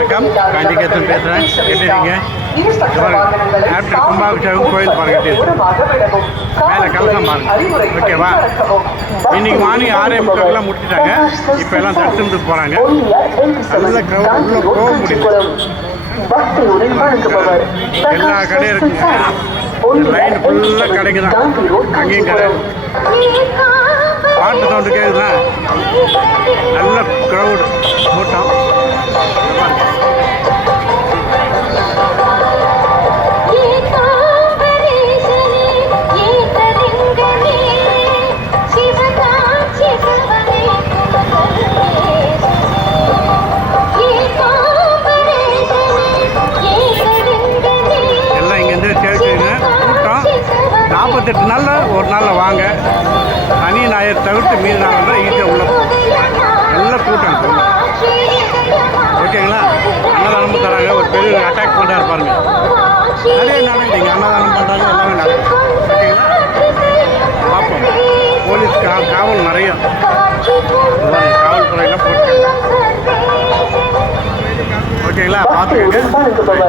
வணக்கம். காஞ்சிகேசன் பேசுகிறேன். இருக்கீங்க? ஆப்டர் கும்பாபிஷேகம் கோயில் பாருங்க மேலே கலசம் பாருங்க. ஓகேவா இன்னைக்கு மார்னிங் ஆறே முக்காக்கெல்லாம் முடிச்சிட்டாங்க. இப்போ எல்லாம் தரிசனத்துக்கு போகிறாங்க நல்ல crowd உள்ள போக முடியல. எல்லா கடையும் இருக்குங்க. லைன் ஃபுல்லாக கடைக்கு தான். அங்கேயும் கடை. பாட்டு சவுண்டு கேட்குதா நல்ல க்ரௌடு நாற்பத்தெட்டு நாளில் ஒரு நாளில் வாங்க. சனி ஞாயிறு தவிர்த்து மீன் நாள் தான் ஈஸியாக உள்ள நல்ல கூட்டம் ஓகேங்களா? அன்னதானமும் தராங்க. ஒரு பெரிய அட்டாக் பண்ணுறாரு பாருங்க. நிறைய நாள் இங்கே அன்னதானம் பண்ணுறாங்க எல்லாமே நடக்குது ஓகேங்களா? பார்ப்போம். போலீஸ் கா காவல் நிறைய. காவல் காவல்துறையெல்லாம் போட்டு. ஓகேங்களா? பார்த்துக்கோங்க.